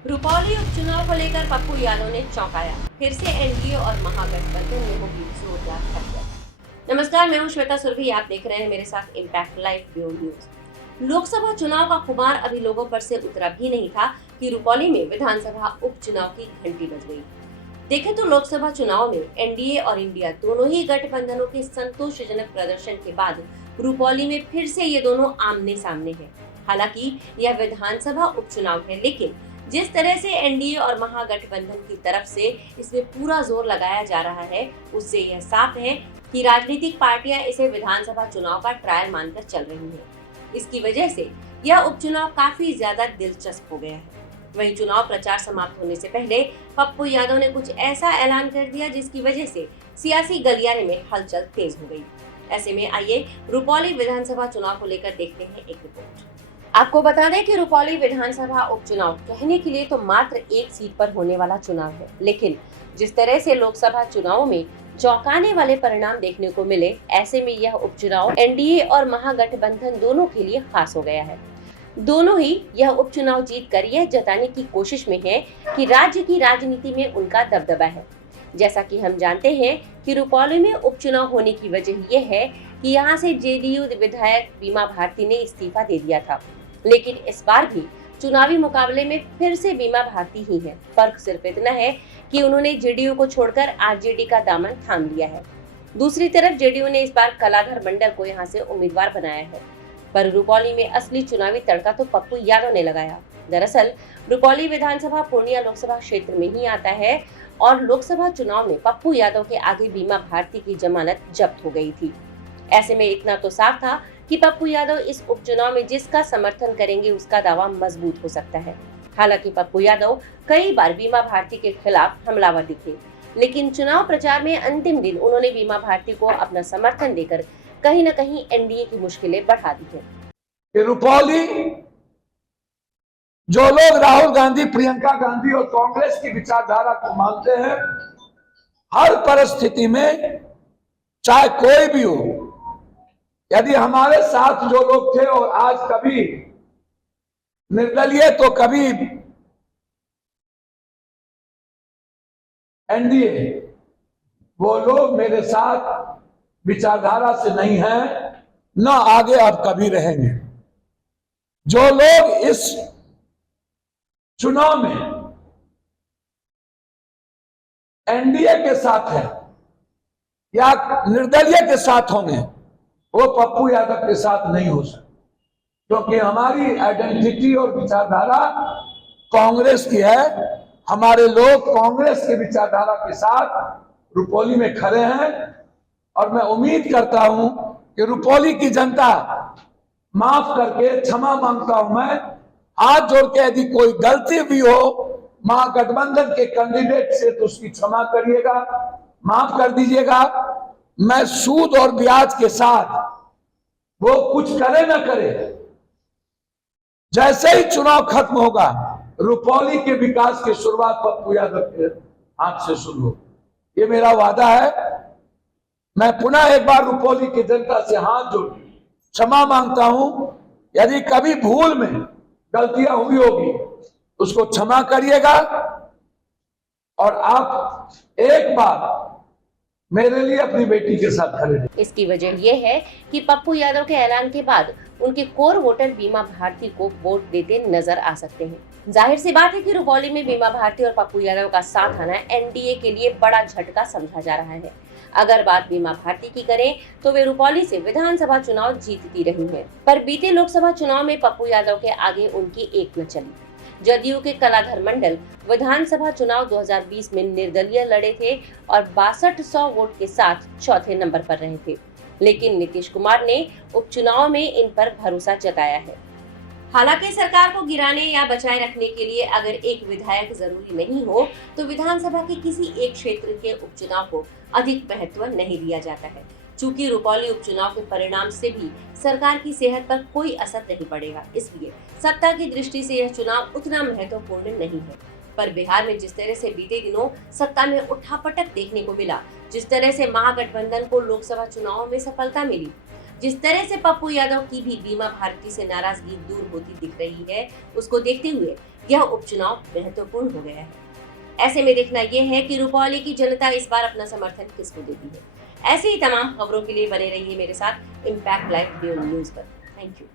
रुपौली उपचुनाव को लेकर पप्पू यादव ने चौंकाया। फिर से एनडीए और महागठबंधन में होगी जोरदार टक्कर। नमस्कार, मैं हूं श्वेता सुरभि। आप देख रहे हैं मेरे साथ impact live bureau news. Lok Sabha चुनाव का खुमार अभी लोगों पर से उतरा भी नहीं था कि रुपौली में विधानसभा उपचुनाव की घंटी बज गई। देखें तो लोकसभा चुनाव में एनडीए और इंडिया दोनों ही गठबंधनों के संतोषजनक प्रदर्शन के बाद रुपौली में फिर से ये दोनों आमने सामने हैं। हालांकि यह विधानसभा उपचुनाव है, लेकिन जिस तरह से एनडीए और महागठबंधन की तरफ से इसमें पूरा जोर लगाया जा रहा है, उससे यह साफ है कि राजनीतिक पार्टियां इसे विधानसभा चुनाव का ट्रायल मानकर चल रही हैं। इसकी वजह से यह उपचुनाव काफी ज्यादा दिलचस्प हो गया है। वहीं चुनाव प्रचार समाप्त होने से पहले पप्पू यादव ने कुछ ऐसा ऐलान कर दिया जिसकी वजह से सियासी गलियारे में हलचल तेज हो गई। ऐसे में आइए रुपौली विधानसभा चुनाव को लेकर देखते हैं एक रिपोर्ट। आपको बता दें कि रुपौली विधानसभा उपचुनाव कहने के लिए तो मात्र एक सीट पर होने वाला चुनाव है, लेकिन जिस तरह से लोकसभा चुनावों में चौंकाने वाले परिणाम देखने को मिले, ऐसे में यह उपचुनाव एनडीए और महागठबंधन दोनों के लिए खास हो गया है। दोनों ही यह उपचुनाव जीतकर यह जताने की कोशिश में है कि राज्य की राजनीति में उनका दबदबा है। जैसा कि हम जानते हैं कि रुपौली में उपचुनाव होने की वजह यह है कि यहाँ से जेडीयू विधायक बीमा भारती ने इस्तीफा दे दिया था, लेकिन इस बार भी चुनावी मुकाबले में फिर से बीमा भारती ही है। फर्क सिर्फ इतना है कि उन्होंने जेडीयू को छोड़कर आरजेडी का दामन थाम लिया है। दूसरी तरफ जेडीयू ने इस बार कलाधर मंडल को यहां से उम्मीदवार बनाया है, पर रुपौली में असली चुनावी तड़का तो पप्पू यादव ने लगाया। दरअसल रुपौली विधानसभा पूर्णिया लोकसभा क्षेत्र में ही आता है और लोकसभा चुनाव में पप्पू यादव के आगे बीमा भारती की जमानत जब्त हो गई थी। ऐसे में इतना तो साफ था कि पप्पू यादव इस उपचुनाव में जिसका समर्थन करेंगे उसका दावा मजबूत हो सकता है। हालांकि पप्पू यादव कई बार बीमा भारती के खिलाफ हमलावर दिखे, लेकिन चुनाव प्रचार में अंतिम दिन उन्होंने बीमा भारती को अपना समर्थन देकर कहीं न कहीं एनडीए की मुश्किलें बढ़ा दी है। रुपौली जो लोग राहुल गांधी, प्रियंका गांधी और कांग्रेस की विचारधारा को मानते हैं, हर परिस्थिति में चाहे कोई भी हो, यदि हमारे साथ जो लोग थे और आज कभी निर्दलीय तो कभी एनडीए, वो लोग मेरे साथ विचारधारा से नहीं हैं, न आगे अब कभी रहेंगे। जो लोग इस चुनाव में एनडीए के साथ है या निर्दलीय के साथ होंगे, वो पप्पू यादव के साथ नहीं हो सकते, क्योंकि हमारी आइडेंटिटी और विचारधारा कांग्रेस की है। हमारे लोग कांग्रेस की विचारधारा के साथ रुपौली में खड़े हैं और मैं उम्मीद करता हूं कि रुपौली की जनता माफ करके, क्षमा मांगता हूं मैं, हाथ जोड़ के, यदि कोई गलती भी हो महागठबंधन के कैंडिडेट से तो उसकी क्षमा करिएगा, माफ कर दीजिएगा। मैं सूद और ब्याज के साथ वो कुछ करे ना करे, जैसे ही चुनाव खत्म होगा रुपौली के विकास की शुरुआत पप्पू यादव के हाथ से शुरू हो, ये मेरा वादा है। मैं पुनः एक बार रुपौली की जनता से हाथ जोड़ क्षमा मांगता हूं। यदि कभी भूल में गलतियां हुई होगी उसको क्षमा करिएगा और आप एक बार मेरे लिए अपनी बेटी के साथ खड़े रहे। इसकी वजह यह है कि पप्पू यादव के ऐलान के बाद उनके कोर वोटर बीमा भारती को वोट देते नजर आ सकते हैं। जाहिर सी बात है कि रुपौली में बीमा भारती और पप्पू यादव का साथ आना एनडीए के लिए बड़ा झटका समझा जा रहा है। अगर बात बीमा भारती की करें तो वे रुपौली से विधानसभा चुनाव जीतती रही हैं, पर बीते लोकसभा चुनाव में पप्पू यादव के आगे उनकी एक न चली। जदयू के कलाधर मंडल विधानसभा चुनाव 2020 में निर्दलीय लड़े थे और 6200 वोट के साथ चौथे नंबर पर रहे थे, लेकिन नीतीश कुमार ने उपचुनाव में इन पर भरोसा जताया है। हालांकि सरकार को गिराने या बचाए रखने के लिए अगर एक विधायक जरूरी नहीं हो तो विधानसभा के किसी एक क्षेत्र के उपचुनाव को अधिक महत्व नहीं दिया जाता है। चूंकि रुपौली उपचुनाव के परिणाम से भी सरकार की सेहत पर कोई असर नहीं पड़ेगा, इसलिए सत्ता की दृष्टि से यह चुनाव उतना महत्वपूर्ण नहीं है। पर बिहार में जिस तरह से बीते दिनों सत्ता में उठापटक देखने को मिला, जिस तरह से महागठबंधन को लोकसभा चुनावों में सफलता मिली, जिस तरह से पप्पू यादव की भी बीमा भारती से नाराजगी दूर होती दिख रही है, उसको देखते हुए यह उपचुनाव महत्वपूर्ण हो गया है। ऐसे में देखना यह है कि रुपौली की जनता इस बार अपना समर्थन किसको देती है। ऐसे ही तमाम खबरों के लिए बने रहिए मेरे साथ इम्पैक्ट लाइव ब्यूरो न्यूज पर। Thank you.